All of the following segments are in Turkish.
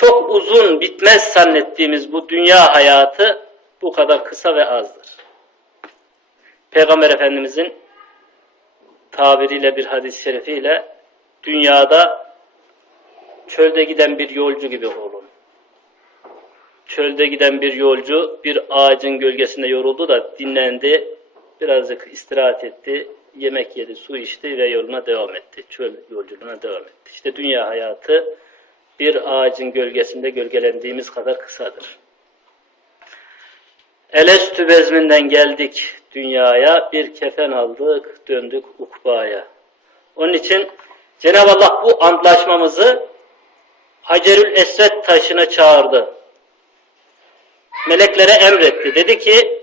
çok uzun bitmez zannettiğimiz bu dünya hayatı bu kadar kısa ve azdır. Peygamber Efendimizin tabiriyle bir hadis-i şerifiyle dünyada çölde giden bir yolcu gibi olun. Çölde giden bir yolcu bir ağacın gölgesinde yoruldu da dinlendi, birazcık istirahat etti, yemek yedi, su içti ve yoluna devam etti. Çöl yolculuğuna devam etti. İşte dünya hayatı bir ağacın gölgesinde gölgelendiğimiz kadar kısadır. Elestü bezminden geldik dünyaya, bir kefen aldık, döndük ukbaya. Onun için Cenab-ı Allah bu antlaşmamızı Hacerül Esved taşına çağırdı. Meleklere emretti. Dedi ki,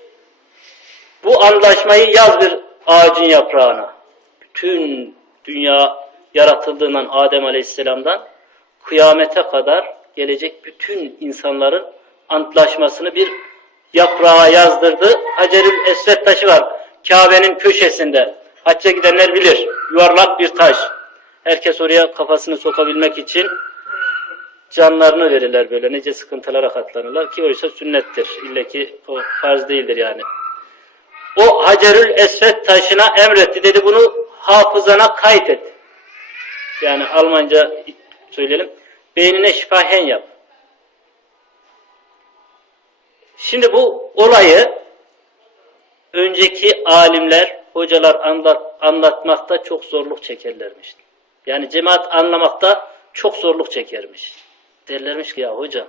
bu antlaşmayı yaz bir ağacın yaprağına. Bütün dünya yaratıldığından Adem Aleyhisselam'dan kıyamete kadar gelecek bütün insanların antlaşmasını bir yaprağa yazdırdı. Hacerül Esved taşı var. Kabe'nin köşesinde. Hacca gidenler bilir. Yuvarlak bir taş. Herkes oraya kafasını sokabilmek için canlarını verirler böyle. Nece sıkıntılara katlanırlar ki oysa sünnettir. İlle ki o farz değildir yani. O Hacerül Esved taşına emretti. Dedi bunu hafızana kaydet. Yani Almanca söyleyelim. Beynine şifahen yap. Şimdi bu olayı önceki alimler, hocalar anlat, anlatmakta çok zorluk çekerlermiş. Yani cemaat anlamakta çok zorluk çekermiş. Derlermiş ki ya hocam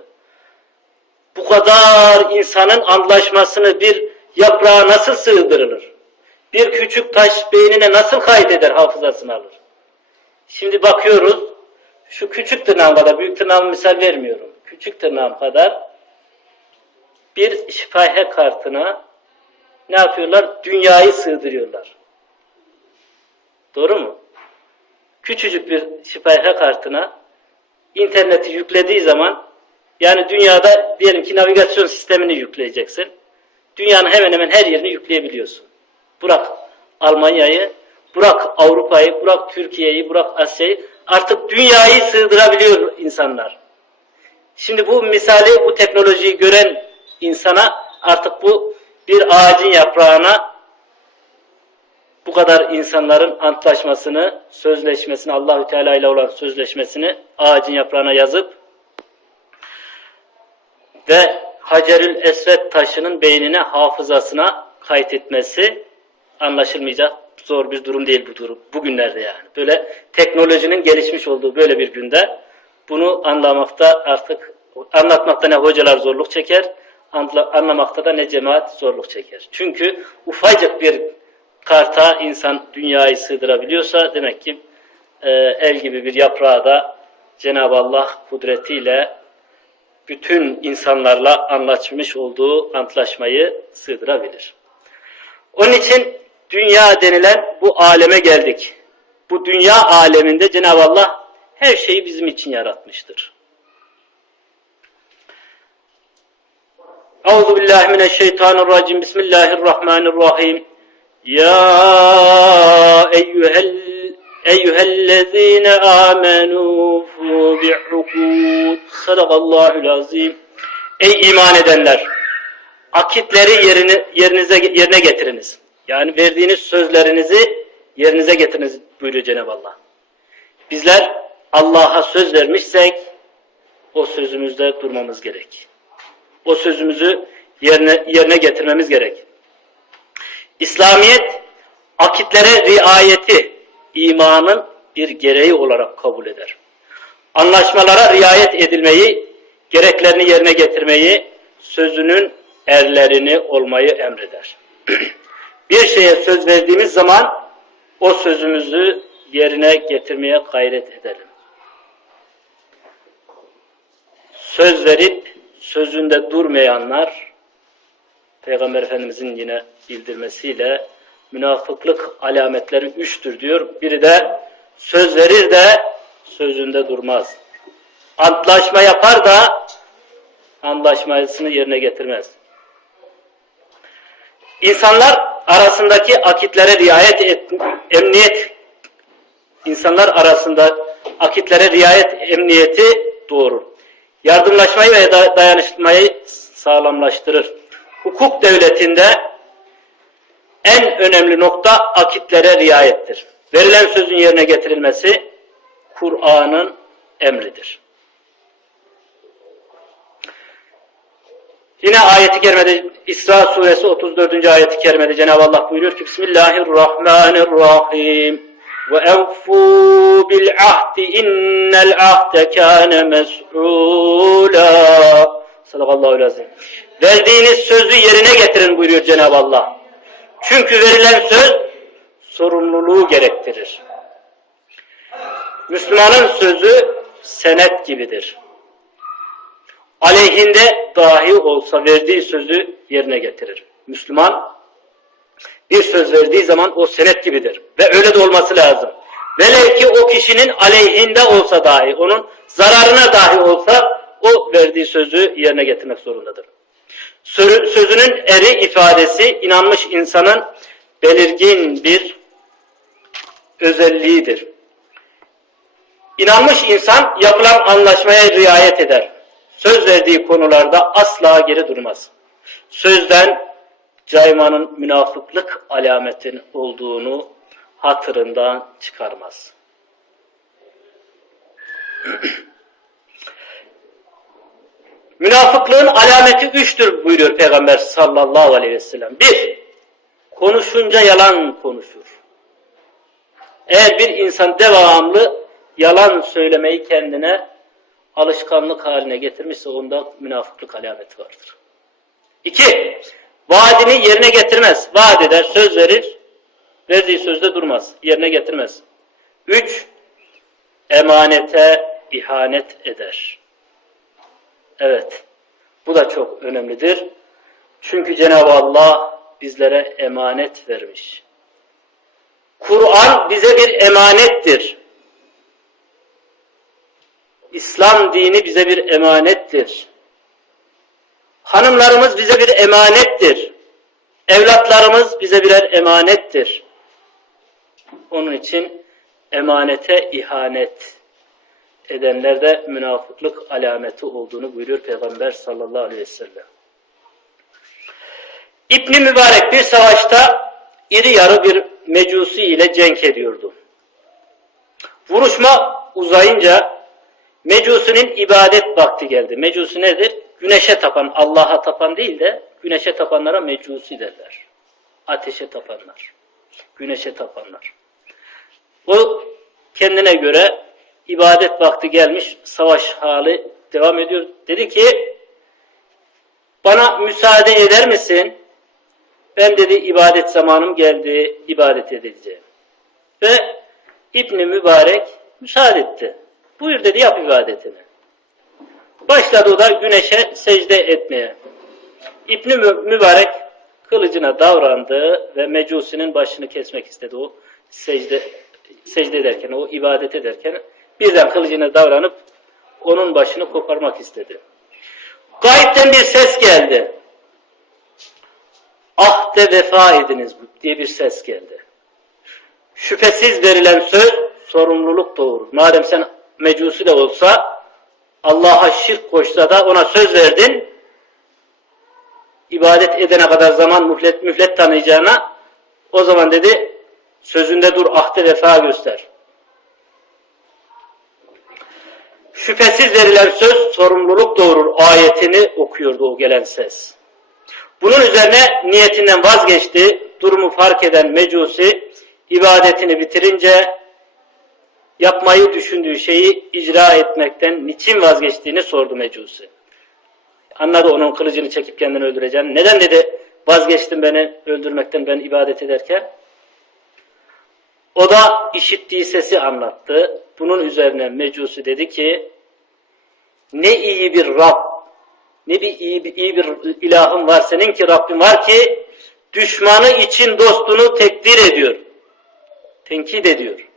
bu kadar insanın anlaşmasını bir yaprağa nasıl sığdırılır? Bir küçük taş beynine nasıl kaydeder hafızasını alır? Şimdi bakıyoruz şu küçük tırnağım kadar, büyük tırnağımı misal vermiyorum. Küçük tırnağım kadar bir şifahe kartına ne yapıyorlar? Dünyayı sığdırıyorlar. Doğru mu? Küçücük bir şifahe kartına interneti yüklediği zaman yani dünyada diyelim ki navigasyon sistemini yükleyeceksin. Dünyanın hemen hemen her yerini yükleyebiliyorsun. Bırak Almanya'yı, bırak Avrupa'yı, bırak Türkiye'yi, bırak Asya'yı. Artık dünyayı sığdırabiliyor insanlar. Şimdi bu misali, bu teknolojiyi gören insana artık bu bir ağacın yaprağına bu kadar insanların antlaşmasını, sözleşmesini, Allahü Teala ile olan sözleşmesini ağacın yaprağına yazıp ve Hacerül Esved taşının beynine, hafızasına kaydetmesi anlaşılmayacak zor bir durum değil bu durum. Bugünlerde yani. Böyle teknolojinin gelişmiş olduğu böyle bir günde bunu anlamakta artık anlatmakta ne hocalar zorluk çeker, anlamakta da ne cemaat zorluk çeker. Çünkü ufacık bir karta insan dünyayı sığdırabiliyorsa demek ki e, el gibi bir yaprağı da Cenab-ı Allah kudretiyle bütün insanlarla anlaşmış olduğu antlaşmayı sığdırabilir. Onun için dünya denilen bu aleme geldik. Bu dünya aleminde Cenab-ı Allah her şeyi bizim için yaratmıştır. Euzu billahi mineşşeytanirracim. Bismillahirrahmanirrahim. Ya eyyuhel eyyühellezine amenu bi'ukud. Sadakallahul azim. Ey iman edenler! Akitleri yerini, yerinize, yerine getiriniz. Yani verdiğiniz sözlerinizi yerinize getiriniz buyuruyor Cenab-ı Allah. Bizler Allah'a söz vermişsek o sözümüzde durmamız gerek. O sözümüzü yerine, yerine getirmemiz gerek. İslamiyet akitlere riayeti imanın bir gereği olarak kabul eder. Anlaşmalara riayet edilmeyi, gereklerini yerine getirmeyi, sözünün erlerini olmayı emreder. bir şeye söz verdiğimiz zaman o sözümüzü yerine getirmeye gayret edelim. Söz verip sözünde durmayanlar Peygamber Efendimizin yine bildirmesiyle münafıklık alametleri üçtür diyor. Biri de söz verir de sözünde durmaz. Antlaşma yapar da antlaşmasını yerine getirmez. İnsanlar arasındaki akitlere riayet et, emniyet insanlar arasında akitlere riayet emniyeti doğurur. Yardımlaşmayı ve da- dayanışmayı sağlamlaştırır. Hukuk devletinde en önemli nokta akitlere riayettir. Verilen sözün yerine getirilmesi Kur'an'ın emridir. Yine ayeti kerimede İsra suresi 34. ayeti kerimede Cenab-ı Allah buyuruyor ki Bismillahirrahmanirrahim ve evfu bil ahdi innel ahde kâne mes'ûlâ Sadakallahu lazim. Verdiğiniz sözü yerine getirin buyuruyor Cenab-ı Allah. Çünkü verilen söz sorumluluğu gerektirir. Müslümanın sözü senet gibidir. Aleyhinde dahi olsa verdiği sözü yerine getirir. Müslüman bir söz verdiği zaman o senet gibidir. Ve öyle de olması lazım. Velev ki o kişinin aleyhinde olsa dahi, onun zararına dahi olsa o verdiği sözü yerine getirmek zorundadır. Sö- Sözünün eri ifadesi inanmış insanın belirgin bir özelliğidir. İnanmış insan yapılan anlaşmaya riayet eder. Söz verdiği konularda asla geri durmaz. Sözden caymanın münafıklık alametin olduğunu hatırından çıkarmaz. Münafıklığın alameti üçtür buyuruyor Peygamber sallallahu aleyhi ve sellem. Bir, konuşunca yalan konuşur. Eğer bir insan devamlı yalan söylemeyi kendine alışkanlık haline getirmişse onda münafıklık alameti vardır. İki, vaadini yerine getirmez. Vaat eder, söz verir, verdiği sözde durmaz, yerine getirmez. Üç, emanete ihanet eder. Evet, bu da çok önemlidir. Çünkü Cenab-ı Allah bizlere emanet vermiş. Kur'an bize bir emanettir. İslam dini bize bir emanettir. Hanımlarımız bize bir emanettir. Evlatlarımız bize birer emanettir. Onun için emanete ihanet edenler de münafıklık alameti olduğunu buyuruyor Peygamber sallallahu aleyhi ve sellem. İbni Mübarek bir savaşta iri yarı bir mecusi ile cenk ediyordu. Vuruşma uzayınca Mecusi'nin ibadet vakti geldi. Mecusi nedir? Güneşe tapan, Allah'a tapan değil de güneşe tapanlara mecusi derler. Ateşe tapanlar. Güneşe tapanlar. O kendine göre ibadet vakti gelmiş, savaş hali devam ediyor. Dedi ki, bana müsaade eder misin? Ben dedi ibadet zamanım geldi, ibadet edeceğim. Ve İbni Mübarek müsaade etti. Buyur dedi yap ibadetini. Başladı o da güneşe secde etmeye. İbni Mü- Mübarek kılıcına davrandı ve Mecusi'nin başını kesmek istedi. O secde, secde ederken, o ibadet ederken birden kılıcına davranıp onun başını koparmak istedi. Gayipten bir ses geldi. Ahde vefa ediniz diye bir ses geldi. Şüphesiz verilen söz sorumluluk doğurur. Madem sen mecusi de olsa Allah'a şirk koşsa da ona söz verdin ibadet edene kadar zaman mühlet, mühlet tanıyacağına o zaman dedi sözünde dur ahde vefa göster. Şüphesiz verilen söz sorumluluk doğurur ayetini okuyordu o gelen ses. Bunun üzerine niyetinden vazgeçti. Durumu fark eden mecusi ibadetini bitirince yapmayı düşündüğü şeyi icra etmekten niçin vazgeçtiğini sordu mecusi. Anladı onun kılıcını çekip kendini öldüreceğini. Neden dedi vazgeçtim beni öldürmekten ben ibadet ederken? O da işittiği sesi anlattı. Bunun üzerine mecusi dedi ki ne iyi bir Rab, ne bir iyi, bir iyi bir ilahın var senin ki Rabbin var ki düşmanı için dostunu tekdir ediyor. Tenkit ediyor.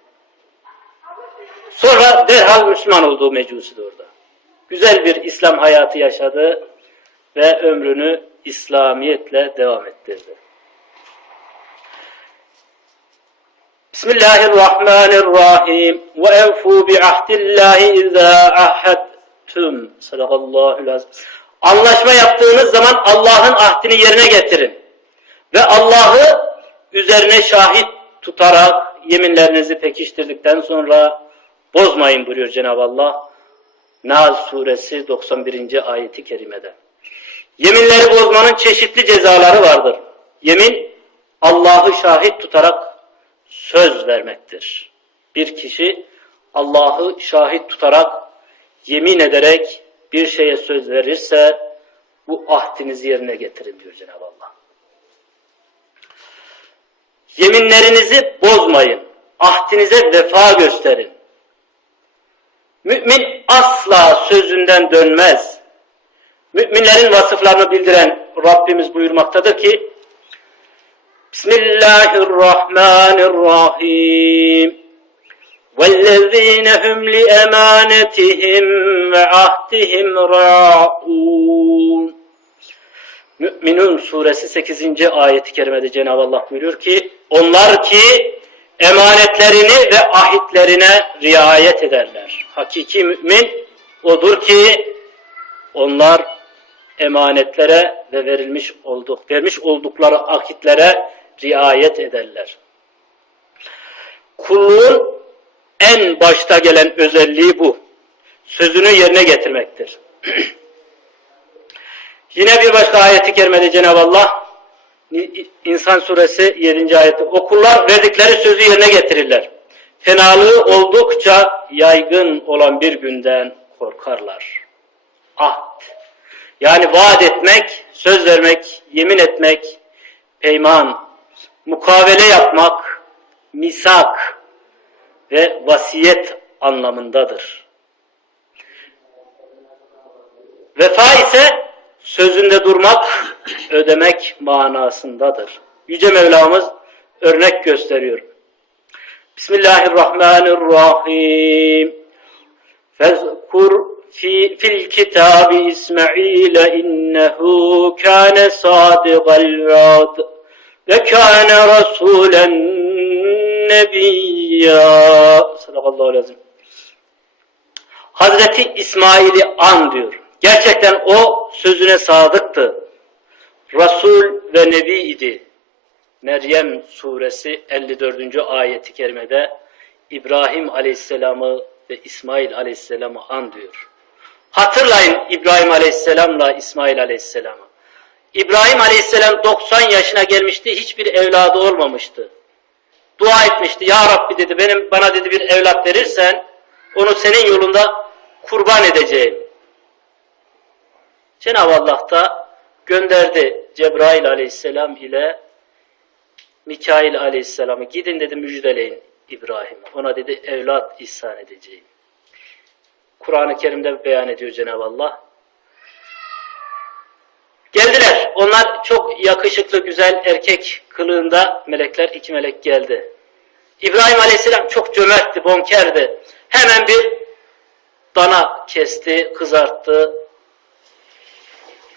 Sonra derhal Müslüman olduğu mecusi de orada. Güzel bir İslam hayatı yaşadı ve ömrünü İslamiyetle devam ettirdi. Bismillahirrahmanirrahim. Ve evfu bi ahdillahi izâ ahadtum. Sadakallahu azim. Anlaşma yaptığınız zaman Allah'ın ahdini yerine getirin. Ve Allah'ı üzerine şahit tutarak yeminlerinizi pekiştirdikten sonra bozmayın buyuruyor Cenab-ı Allah. Nal suresi 91. ayeti kerimede. Yeminleri bozmanın çeşitli cezaları vardır. Yemin Allah'ı şahit tutarak söz vermektir. Bir kişi Allah'ı şahit tutarak yemin ederek bir şeye söz verirse bu ahdinizi yerine getirin diyor Cenab-ı Allah. Yeminlerinizi bozmayın. Ahdinize vefa gösterin. Mümin asla sözünden dönmez. Müminlerin vasıflarını bildiren Rabbimiz buyurmaktadır ki Bismillahirrahmanirrahim وَالَّذ۪ينَ هُمْ لِأَمَانَتِهِمْ وَعَهْدِهِمْ رَاعُونَ Mü'minun suresi 8. ayeti kerimede Cenab-ı Allah buyuruyor ki onlar ki emanetlerini ve ahitlerine riayet ederler. Hakiki mümin odur ki onlar emanetlere ve verilmiş olduk vermiş oldukları akitlere riayet ederler. Kulluğun en başta gelen özelliği bu. Sözünü yerine getirmektir. Yine bir başka ayeti kerimede Cenab-ı Allah İnsan suresi 7. ayette okullar verdikleri sözü yerine getirirler. Fenalığı oldukça yaygın olan bir günden korkarlar. Ahd. Yani vaat etmek, söz vermek, yemin etmek, peyman, mukavele yapmak, misak ve vasiyet anlamındadır. Vefa ise sözünde durmak, ödemek manasındadır. Yüce Mevlamız örnek gösteriyor. Bismillahirrahmanirrahim. Fezkur fi, fil kitabi İsmail innehu kâne sâdigal vaad ve kâne rasûlen nebiyyâ. Sadakallahu aleyhi Hazreti İsmail'i an diyor. Gerçekten o sözüne sadıktı. Resul ve Nebi idi. Meryem suresi 54. ayeti kerimede İbrahim aleyhisselamı ve İsmail aleyhisselamı an diyor. Hatırlayın İbrahim aleyhisselamla İsmail aleyhisselamı. İbrahim aleyhisselam 90 yaşına gelmişti, hiçbir evladı olmamıştı. Dua etmişti. Ya Rabbi dedi, benim bana dedi bir evlat verirsen onu senin yolunda kurban edeceğim. Cenab-ı Allah da gönderdi Cebrail aleyhisselam ile Mikail aleyhisselamı. Gidin dedi müjdeleyin İbrahim'e. Ona dedi evlat ihsan edeceğim. Kur'an-ı Kerim'de beyan ediyor Cenab-ı Allah. Geldiler. Onlar çok yakışıklı, güzel erkek kılığında melekler, iki melek geldi. İbrahim Aleyhisselam çok cömertti, bonkerdi. Hemen bir dana kesti, kızarttı,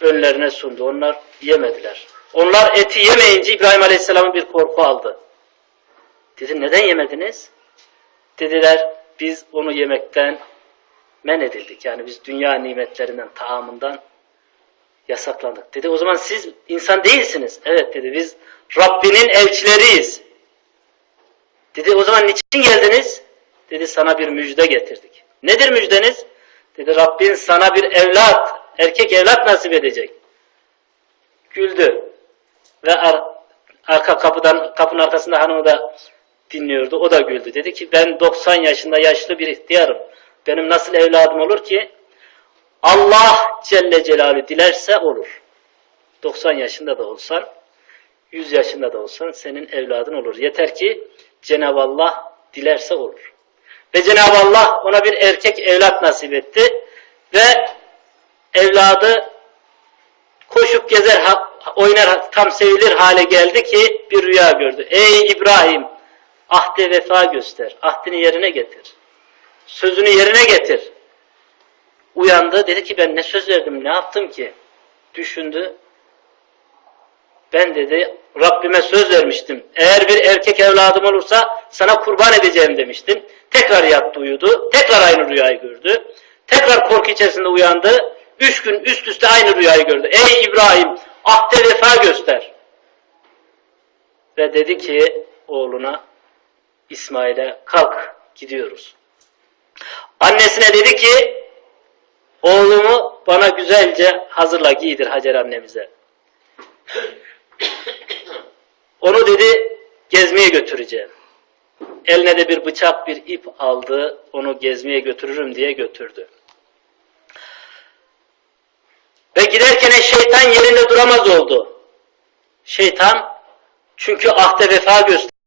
önlerine sundu. Onlar yemediler. Onlar eti yemeyince İbrahim Aleyhisselam'ın bir korku aldı. Dedi neden yemediniz? Dediler biz onu yemekten men edildik. Yani biz dünya nimetlerinden, taamından yasaklandık. Dedi o zaman siz insan değilsiniz. Evet dedi biz Rabbinin elçileriyiz. Dedi o zaman niçin geldiniz? Dedi sana bir müjde getirdik. Nedir müjdeniz? Dedi Rabbin sana bir evlat, erkek evlat nasip edecek. Güldü. Ve ar arka kapıdan kapının arkasında hanımı da dinliyordu. O da güldü. Dedi ki ben 90 yaşında yaşlı bir ihtiyarım. Benim nasıl evladım olur ki? Allah Celle Celaluhu dilerse olur. 90 yaşında da olsan, 100 yaşında da olsan senin evladın olur. Yeter ki Cenab-ı Allah dilerse olur. Ve Cenab-ı Allah ona bir erkek evlat nasip etti. Ve evladı koşup gezer, oynar, tam sevilir hale geldi ki bir rüya gördü. Ey İbrahim! Ahde vefa göster. Ahdini yerine getir. Sözünü yerine getir. Uyandı. Dedi ki ben ne söz verdim, ne yaptım ki? Düşündü. Ben dedi Rabbime söz vermiştim. Eğer bir erkek evladım olursa sana kurban edeceğim demiştim. Tekrar yattı uyudu. Tekrar aynı rüyayı gördü. Tekrar korku içerisinde uyandı. Üç gün üst üste aynı rüyayı gördü. Ey İbrahim ahde vefa göster. Ve dedi ki oğluna İsmail'e kalk gidiyoruz. Annesine dedi ki oğlumu bana güzelce hazırla giydir Hacer annemize. Onu dedi gezmeye götüreceğim. Eline de bir bıçak bir ip aldı. Onu gezmeye götürürüm diye götürdü. Ve giderken şeytan yerinde duramaz oldu. Şeytan çünkü ahde vefa gösterdi.